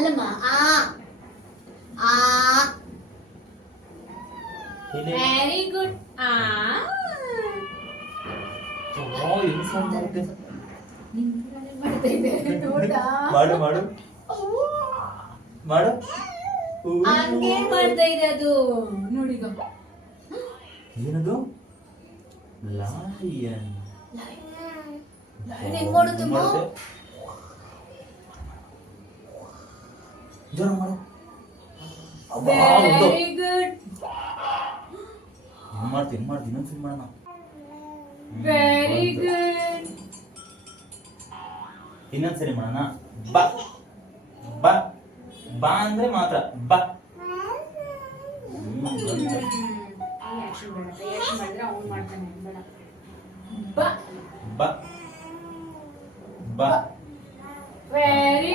ಅಲ್ಲಮ್ಮ ಆ very good ಮಾಡು ಮಾಡು ಮಾಡು. ಹಂಗೆ ಮಾಡ್ತಾ ಇದೆ ಅದು ನೋಡಿಗ. ಏನದು? ಲಯನ್. ಹೆಂಗ್ ಮಾಡುತ್ತಮ್ಮ? ಜೋರ ಮಾಡು. Very good. ಹೆಂಗ್ ಮಾಡ್ತೀನಿ ಇನ್ನೊಂದ್ಸರಿ ಮಾಡೋಣ. Very good. ಇನ್ನೊಂದ್ಸರಿ ಮಾಡೋಣ. ಬಾ ಬಾ ಬಾ ಅಂದ್ರೆ ಮಾತ್ರ ಬಾ. ಆಕ್ಷನ್ ಮಾಡಿದ್ರೆ ಅವ್ನು ಮಾಡ್ತಾನೆ. ಬಾ ಬಾ ಬಾ. ವೆರಿ